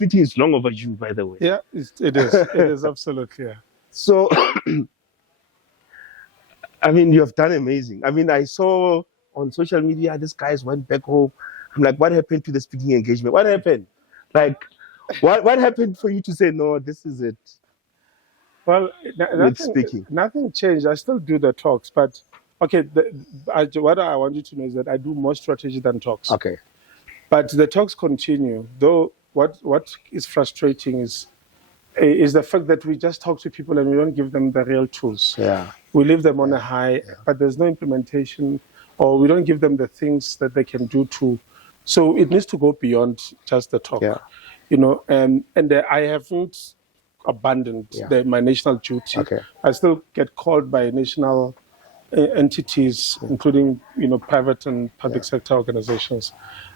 meeting is long overdue, by the way. Yeah, it is. It is absolutely. Yeah. So, I mean, you have done amazing. I mean, I saw on social media, these guys went back home. I'm like, what happened to the speaking engagement? What happened? Like, what happened for you to say, no, this is it? Well, nothing changed. I still do the talks, but okay, what I want you to know is that I do more strategy than talks. Okay. But the talks continue. Though what is frustrating is the fact that we just talk to people and we don't give them the real tools. Yeah. We leave them on a high, but there's no implementation, or we don't give them the things that they can do to. So it needs to go beyond just the talk. Yeah. You know, and I haven't abandoned my national duty. Okay. I still get called by national entities, including private and public sector organizations.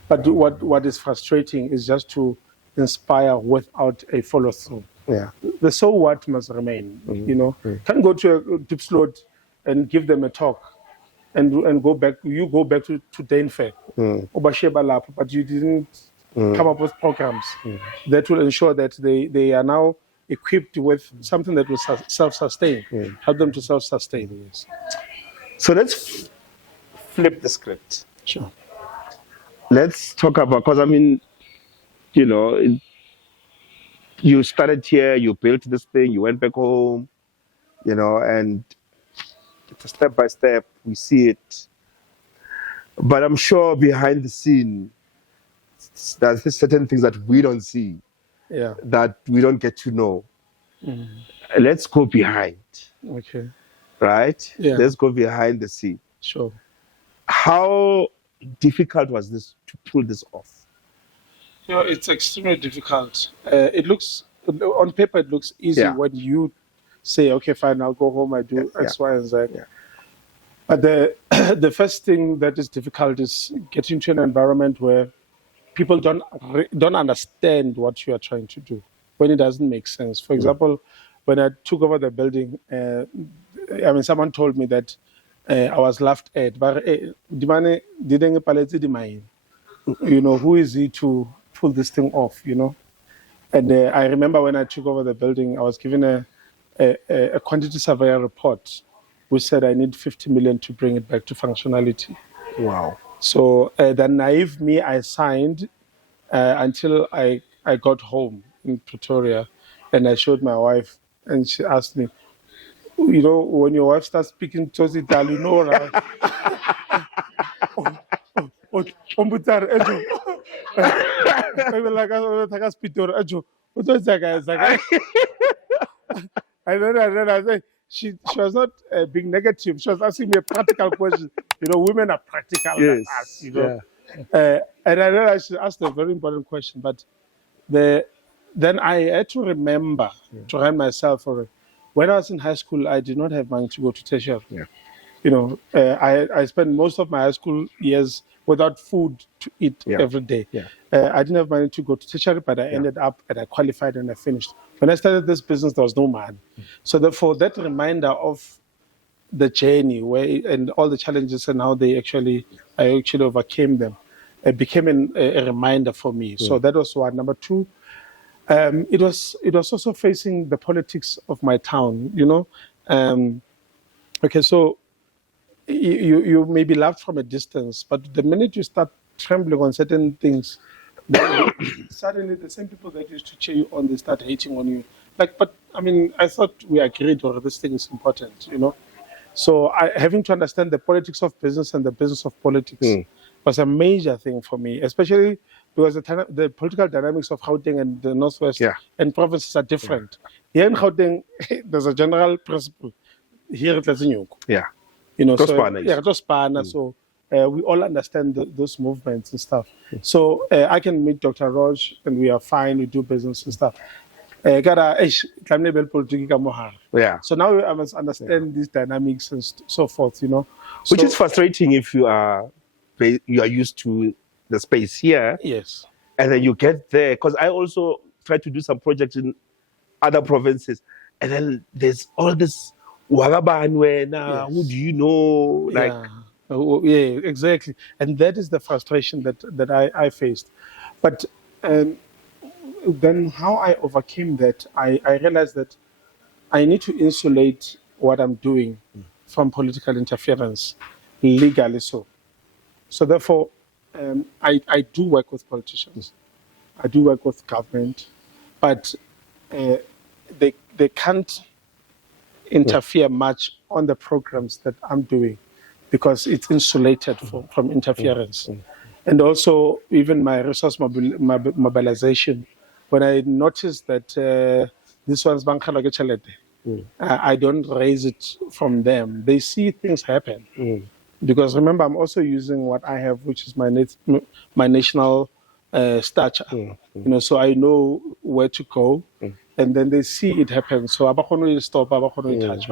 But what is frustrating is just to inspire without a follow through. Yeah. The so what must remain. Can't go to a deep slot and give them a talk and go back. You go back to Dane Fair, but you didn't come up with programs that will ensure that they are now equipped with something that will self-sustain, help them to self-sustain. Yes. So let's flip the script. Sure. Let's talk about, because I mean, you started here, you built this thing, you went back home, and it's a step by step, we see it. But I'm sure behind the scene, there's certain things that we don't see, that we don't get to know. Let's go behind. Okay. Right? Yeah. Let's go behind the scene. Sure. How difficult was this to pull this off? It's extremely difficult. It looks, on paper, it looks easy when you say, okay, fine, I'll go home, I do X, Y, and Z. Yeah. But the first thing that is difficult is getting to an environment where people don't understand what you are trying to do, when it doesn't make sense. For example, when I took over the building, someone told me that I was laughed at. But who is he to pull this thing off? And I remember when I took over the building, I was given a quantity surveyor report, which said I need 50 million to bring it back to functionality. Wow. So the naive me, I signed until I got home in Pretoria, and I showed my wife, and she asked me, when your wife starts speaking Tositali, right? And then I realized she was not being negative. She was asking me a practical question. Women are practical like us, and I realized she asked a very important question. But then I had to remember to remind myself for it. When I was in high school, I did not have money to go to tertiary. Yeah. I spent most of my high school years without food to eat every day. Yeah. I didn't have money to go to tertiary, but I ended up and I qualified and I finished. When I started this business, there was no money. So therefore, that reminder of the journey and all the challenges and how I actually overcame them, it became a reminder for me. So that was one. Number two, it was also facing the politics of my town. Okay, so you may be loved from a distance, but the minute you start trembling on certain things, suddenly the same people that used to cheer you on, they start hating on you. But I thought we agreed or this thing is important, So having to understand the politics of business and the business of politics was a major thing for me, especially because the political dynamics of Gauteng and the Northwest and provinces are different. Here in Gauteng, there's a general principle. Here it doesn't you. Yeah. So we all understand those movements and stuff. So I can meet Dr. Raj and we are fine, we do business and stuff. So now I must understand these dynamics and so forth, Which is frustrating if you are used to the space here. Yes. And then you get there, because I also try to do some projects in other provinces, and then there's all this wagabanwe now. Who do you know? Yeah, exactly. And that is the frustration that I faced. But then how I overcame that, I realized that I need to insulate what I'm doing from political interference, legally so. So therefore, I do work with politicians. I do work with government, but they can't interfere much on the programs that I'm doing because it's insulated from interference. And also, even my resource mobilization, when I noticed that this one's bankalo ke tjhelete, I don't raise it from them. They see things happen. Because remember, I'm also using what I have, which is my national stature. So I know where to go, and then they see it happen. So abakhona stop, abakhona touch.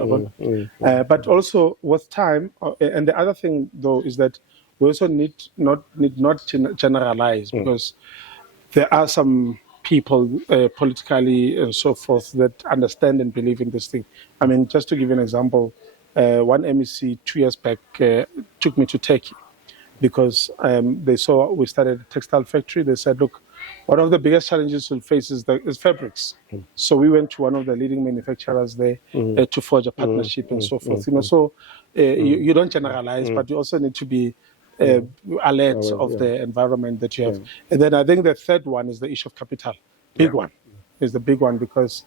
But also with time, and the other thing though is that we also need not generalize because there are some people politically and so forth that understand and believe in this thing. I mean, just to give you an example, one MEC 2 years back took me to Turkey because they saw we started a textile factory. They said, look, one of the biggest challenges we'll face is fabrics. So we went to one of the leading manufacturers there to forge a partnership and so forth. So you don't generalize, but you also need to be alert of the environment that you have. And then I think the third one is the issue of capital. Big one is the big one because,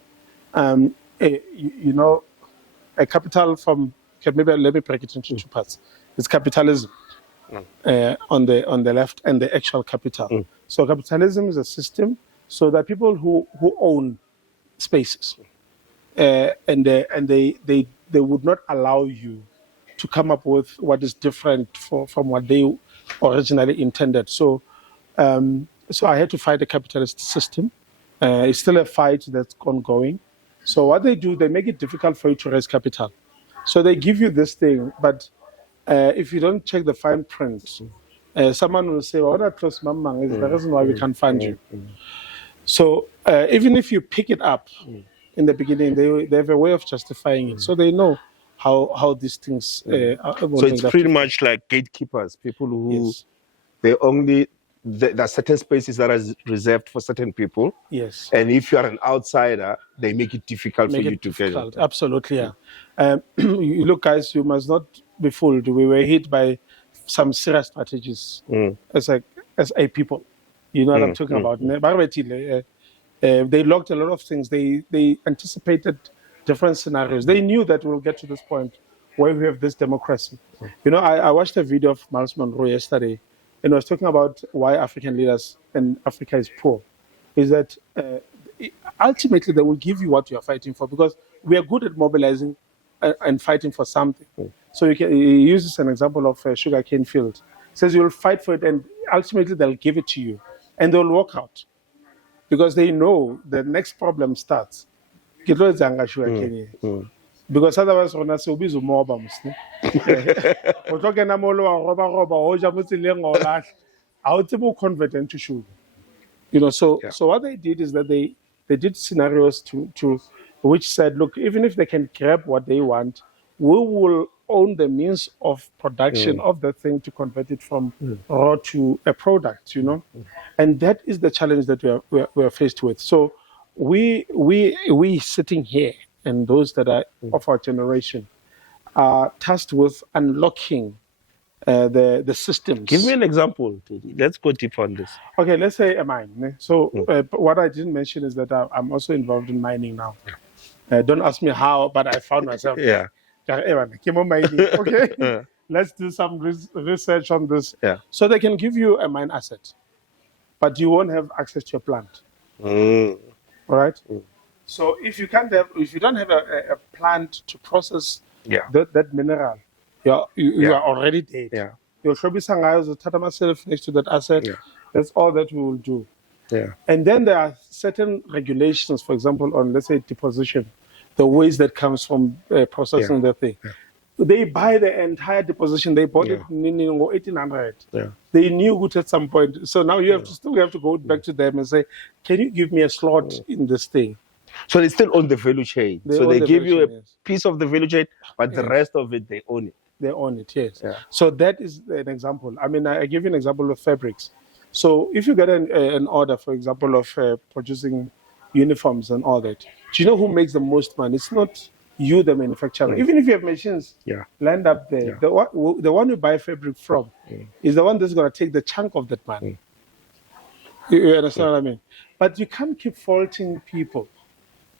a capital from, okay, maybe let me break it into two parts. It's capitalism on the left and the actual capital. So capitalism is a system so that people who own spaces and they would not allow you to come up with what is different from what they originally intended. So I had to fight the capitalist system. It's still a fight that's ongoing. So what they do, they make it difficult for you to raise capital. So they give you this thing, but if you don't check the fine print, someone will say, well, that close mamang is the reason why we can't fund you. So even if you pick it up in the beginning, they have a way of justifying it. So they know how these things are. So it's pretty much like gatekeepers, people who they only, there are certain spaces that are reserved for certain people. Yes. And if you are an outsider, they make it difficult for you to get it. Absolutely, yeah. Look, guys, you must not be fooled. We were hit by some serious strategies as a people. You know what I'm talking about. They logged a lot of things. They anticipated different scenarios. They knew that we'll get to this point where we have this democracy. I watched a video of Miles Monroe yesterday, and I was talking about why African leaders and Africa is poor. Is that ultimately they will give you what you are fighting for because we are good at mobilizing and fighting for something. So he uses an example of a sugarcane field. He says you'll fight for it and ultimately they'll give it to you and they'll walk out because they know the next problem starts. Because otherwise, we'll be more convert into sugar. So what they did is that they did scenarios to which said, look, even if they can grab what they want, we will own the means of production of the thing to convert it from raw to a product, and that is the challenge that we are faced with. So we sitting here and those that are of our generation are tasked with unlocking the systems. Give me an example. Let's go deep on this. Okay, let's say a mine. So what I didn't mention is that I'm also involved in mining now. Don't ask me how, but I found myself. Okay, let's do some research on this. So they can give you a mine asset, but you won't have access to a plant. All right. So if you don't have a plant to process that mineral, you are already dead. Your shobi sangayo zothatha myself next to that asset. That's all that we will do. And then there are certain regulations, for example, on, let's say, deposition, the waste that comes from processing the thing. They buy the entire deposition. They bought it in 1800. They knew it at some point. So now we have to go back to them and say, can you give me a slot in this thing? So they still own the value chain. So they give you a piece of the value chain, but the rest of it, they own it. They own it, yes. So that is an example. I mean, I give you an example of fabrics. So if you get an order, for example, of producing uniforms and all that, do you know who makes the most money? It's not you, the manufacturer. Even if you have machines lined up there, the one you buy fabric from is the one that's going to take the chunk of that money. You understand what I mean? But you can't keep faulting people.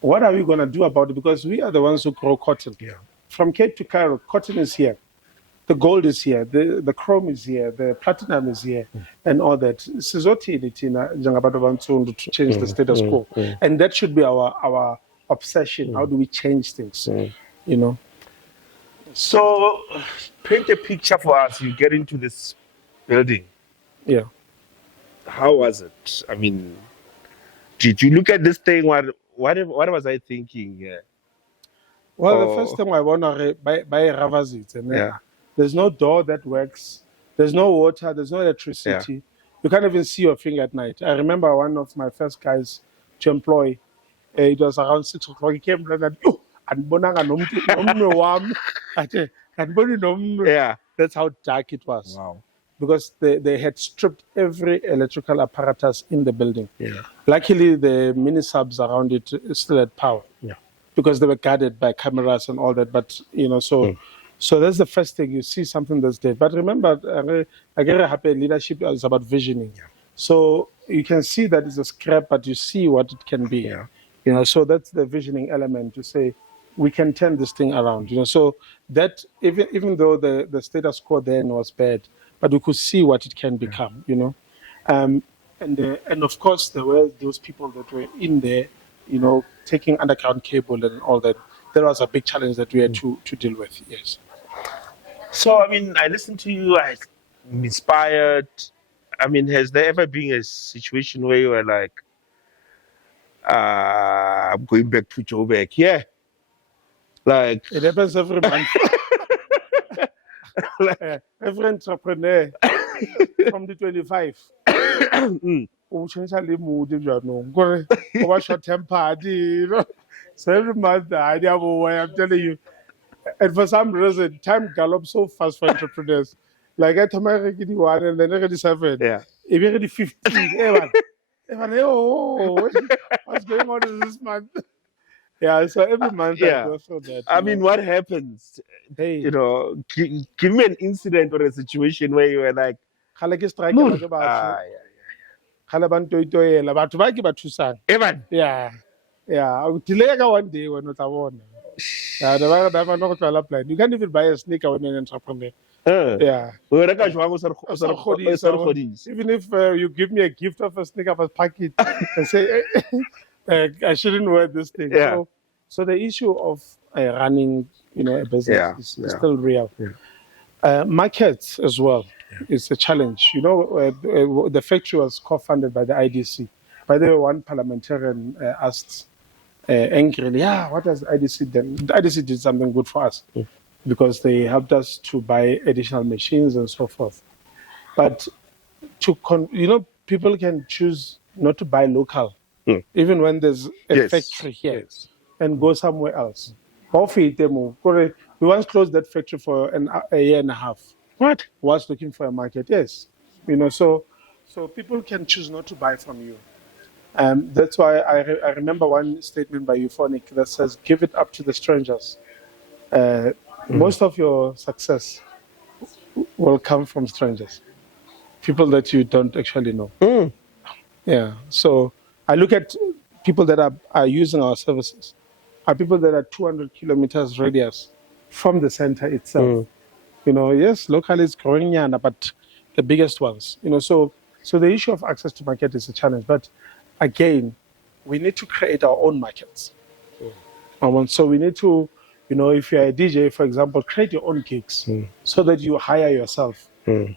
What are we going to do about it? Because we are the ones who grow cotton. From Cape to Cairo, cotton is here. The gold is here, the chrome is here, the platinum is here, and all that. Sizothini thina njengabantu abantsundu to change the status quo, and that should be our obsession. How do we change things? You know. So, paint a picture for us. You get into this building. Yeah. How was it? I mean, did you look at this thing? What was I thinking? Well, the first thing I want to buy Ravazit, and there's no door that works. There's no water. There's no electricity. You can't even see your finger at night. I remember one of my first guys to employ. It was around 6 o'clock. He came and said, "Oh, that's how dark it was." Wow. Because they had stripped every electrical apparatus in the building. Luckily, the mini subs around it still had power. Because they were guarded by cameras and all that. But so that's the first thing. You see something that's dead. But remember, happy leadership is about visioning. So you can see that it's a scrap, but you see what it can be. So that's the visioning element to say we can turn this thing around. So that even though the status quo then was bad, but we could see what it can become. And of course there were those people that were in there, taking underground cable and all that. That was a big challenge that we had to deal with. Yes. So, I mean, I listened to you, I'm inspired. I mean, has there ever been a situation where you were like, I'm going back to Joburg? Yeah. Like, it happens every month. Every entrepreneur from the 25. Short tempered, so every month, I'm telling you. And for some reason, time gallops so fast for entrepreneurs. Like I told my 1 and then already 7. If you're already 15, what's going on in this month? So every month I go through that. I mean, what happens? Hey. Give me an incident or a situation where you were like, delay one day when not one. You can't even buy a sneaker when you're an entrepreneur. Even if you give me a gift of a sneaker of packet and say I shouldn't wear this thing. So the issue of running, a business is still real. Markets as well is a challenge. The factory was co-funded by the IDC. By the way, one parliamentarian asked angrily, what has IDC done? The IDC did something good for us because they helped us to buy additional machines and so forth. But people can choose not to buy local, even when there's a factory here, and go somewhere else. We once closed that factory for a year and a half. What? Was looking for a market, yes. So people can choose not to buy from you. That's why I remember one statement by Euphonic that says, give it up to the strangers. Most of your success will come from strangers, people that you don't actually know. So I look at people that are using our services, are people that are 200 kilometers radius from the center itself. Yes, locally it's growing, but the biggest ones. So the issue of access to market is a challenge. But again, we need to create our own markets. So we need to, if you're a DJ, for example, create your own gigs so that you hire yourself.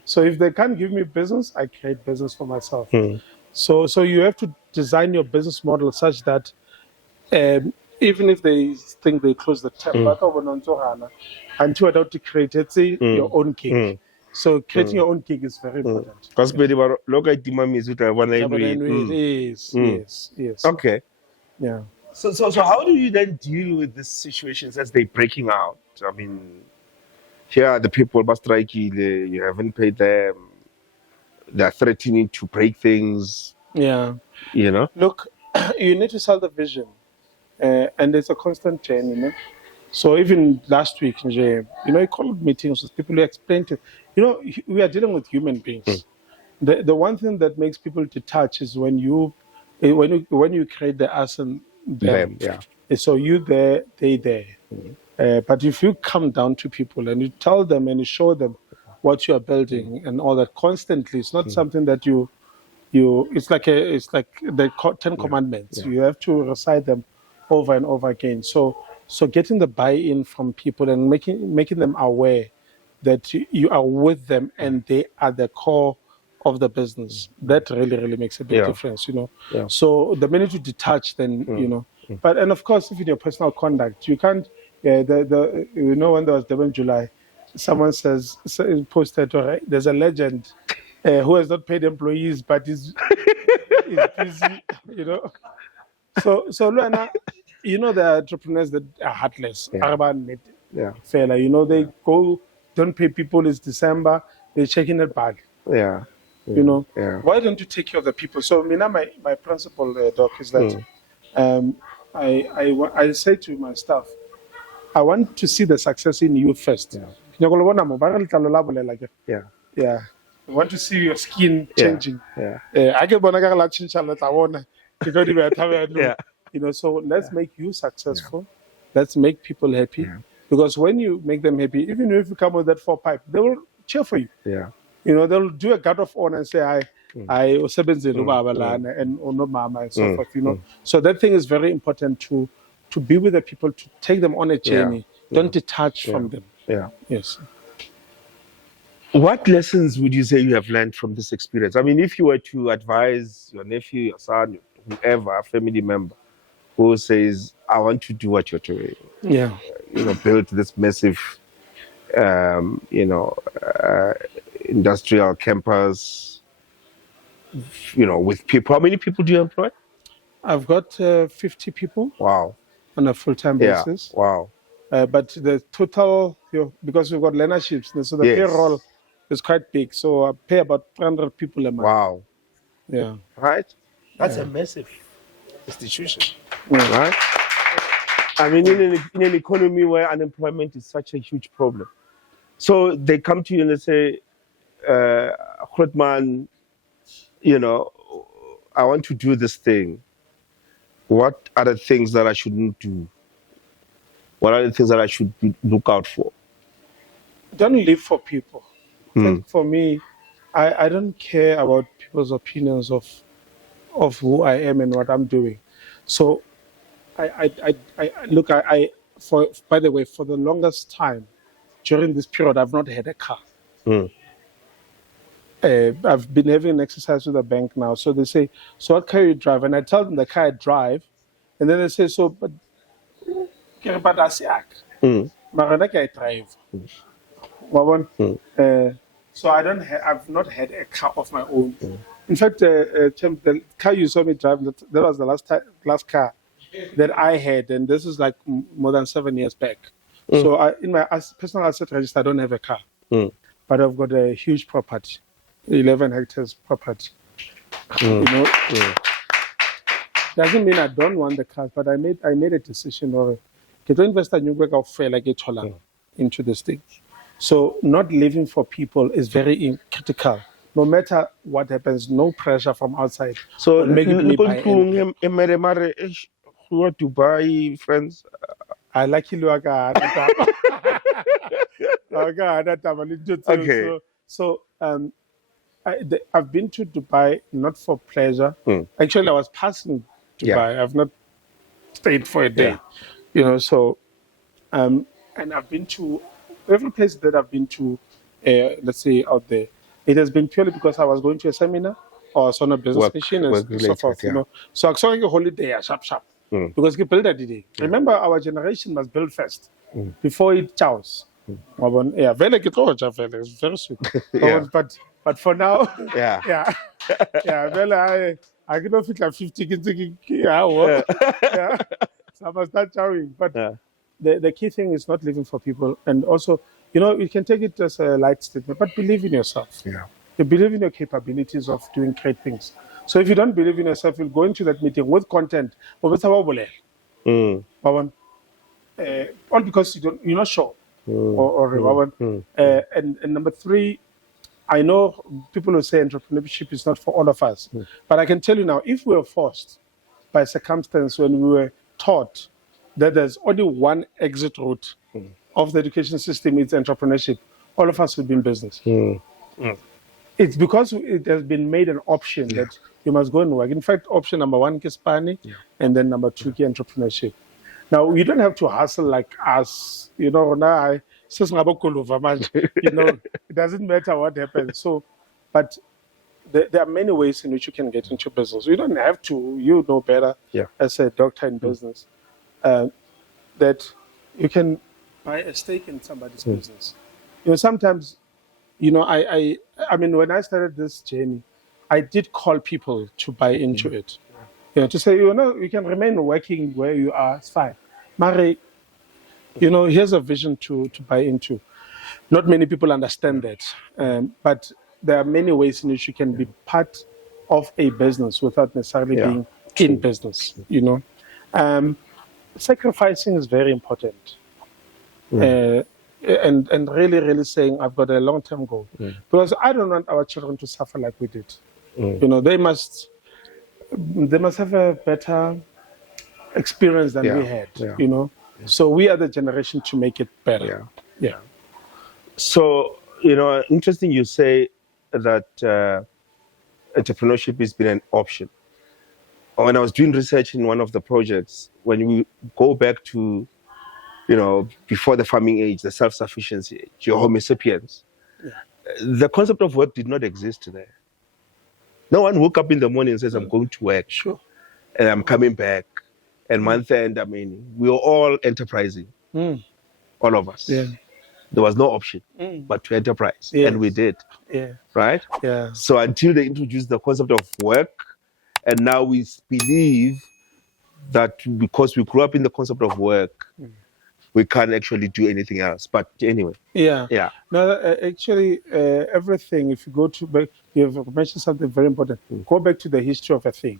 So if they can't give me business, I create business for myself. So you have to design your business model such that even if they think they close the tap, until I don't create your own gig. So creating your own gig is very important. Yes. Okay. Yeah. So how do you then deal with these situations as they're breaking out? I mean, here are the people, you haven't paid them. they're threatening to break things, Yeah. you know. Look, you need to sell the vision, and it's a constant journey. You know? So even last week, you called meetings with people who explain to, we are dealing with human beings. The one thing that makes people detach is when you create the us and them. Yeah. So you there, they there. But if you come down to people and you tell them and you show them what you are building and all that constantly, it's not something that it's like the 10 commandments. You have to recite them over and over again. So getting the buy-in from people and making them aware that you are with them and they are the core of the business, that really makes a big difference. Yeah. So the minute you detach, then but and of course, if in your personal conduct, you can't. When there was Durban July, someone posted, all right, there's a legend who has not paid employees but is busy, So Luana, there are entrepreneurs that are heartless. Yeah. Fella, they go, don't pay people, it's December, they're checking it bag. Yeah. Yeah. Why don't you take care of the people? So my principle, Doc, is that I say to my staff, I want to see the success in you first. Yeah. Yeah. I want to see your skin changing. Yeah. So let's make you successful. Let's make people happy. Because when you make them happy, even if you come with that 4-pipe, they will cheer for you. Yeah. They'll do a guard of honor and say, I and no mama and so forth. So that thing is very important to be with the people, to take them on a journey. Don't detach from them. Yeah. Yes. What lessons would you say you have learned from this experience? I mean, if you were to advise your nephew, your son, whoever, a family member, who says, I want to do what you're doing. Yeah. Build this massive, industrial campus, with people. How many people do you employ? I've got 50 people. Wow. On a full-time basis. Wow. But the total, because we've got learnerships, so the payroll is quite big. So I pay about 300 people a month. Wow. Yeah. Right? That's a massive institution. Yeah. Right? I mean, in an economy where unemployment is such a huge problem. So they come to you and they say, Grootman, I want to do this thing. What are the things that I shouldn't do? What are the things that I should look out for? Don't live for people. For me, I don't care about people's opinions of who I am and what I'm doing. So by the way, for the longest time during this period, I've not had a car. I've been having an exercise with the bank now. So they say, so what car you drive? And I tell them the car I drive. And then they say, so, but I drive. So I've not had a car of my own. In fact, the car you saw me drive, that was the last car that I had. And this is like more than 7 years back. So in my personal asset register, I don't have a car. But I've got a huge property. 11 hectares property. Doesn't mean I don't want the cars, but I made a decision of to invest in into this thing. So not living for people is very critical. No matter what happens, no pressure from outside. So Dubai, friends. I like you. Okay. So I've been to Dubai not for pleasure. Actually, I was passing Dubai. I've not stayed for a day. So and I've been to every place that I've been to, let's say out there. It has been purely because I was going to a seminar or on a business mission and so forth. So I saw a holiday, sharp. Because we build that day. Remember, our generation must build first before it chows. Yeah, very very sweet. But for now, yeah. Well, I cannot fit like 50 yeah. So I must start chowing. But the key thing is not living for people, and also, you can take it as a light statement, but believe in yourself. Yeah. You believe in your capabilities of doing great things. So if you don't believe in yourself, you'll go into that meeting with content. All because you're not sure. And number three, I know people will say entrepreneurship is not for all of us. But I can tell you now, if we were forced by circumstance when we were taught that there's only one exit route of the education system, it's entrepreneurship, all of us would be in business. It's because it has been made an option that you must go and work. In fact, option number one is Spani, and then number two is entrepreneurship. Now, you don't have to hustle like us. You know, it doesn't matter what happens. So, but there are many ways in which you can get into business. You don't have to. You know better as a doctor in business that you can buy a stake in somebody's business. You know, sometimes, you know, I mean, when I started this journey, I did call people to buy into it. You know, to say, you know, you can remain working where you are, it's fine. Mare, you know, here's a vision to buy into. Not many people understand that, but there are many ways in which you can be part of a business without necessarily being in business, you know. Sacrificing is very important. And really, really saying, I've got a long-term goal. Because I don't want our children to suffer like we did. You know, they must have a better experience than we had, you know. So we are the generation to make it better. So, you know, interesting you say that entrepreneurship has been an option. When I was doing research in one of the projects, when we go back to, you know, before the farming age, the self-sufficiency age, your Homo sapiens, the concept of work did not exist there. No one woke up in the morning and says, I'm going to work. And I'm coming back. And month end, I mean, we were all enterprising. All of us. There was no option but to enterprise. And we did. Right? So until they introduced the concept of work, and now we believe that because we grew up in the concept of work, we can't actually do anything else. But anyway. No, actually, everything, if you go to back, you have mentioned something very important. Go back to the history of a thing.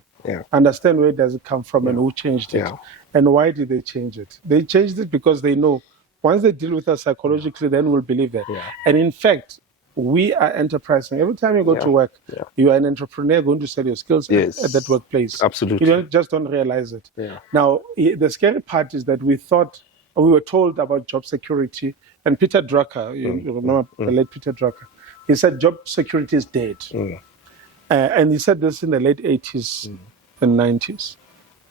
Understand where does it come from and who changed it. And why did they change it? They changed it because they know once they deal with us psychologically, then we'll believe that. And in fact, we are enterprising. Every time you go to work, you are an entrepreneur going to sell your skills at that workplace. Absolutely. You just don't realize it. Now, the scary part is that we were told about job security. And Peter Drucker, you remember the late Peter Drucker, he said job security is dead. And he said this in the late 80s and 90s.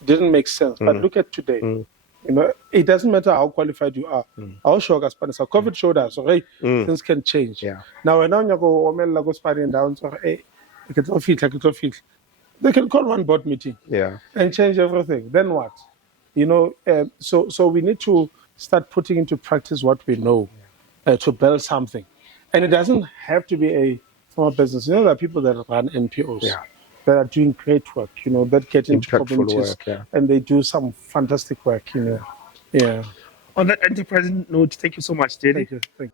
It didn't make sense. But look at today. You know, it doesn't matter how qualified you are. How sure COVID showed us, hey, things can change. Now, when you go spanning down, hey, they can call one board meeting and change everything. Then what? You know, so we need to start putting into practice what we know to build something. And it doesn't have to be a small business. You know, there are people that run NPOs that are doing great work, you know, that get into communities and they do some fantastic work, you know. On that enterprising note, thank you so much, Jenny. Thank you.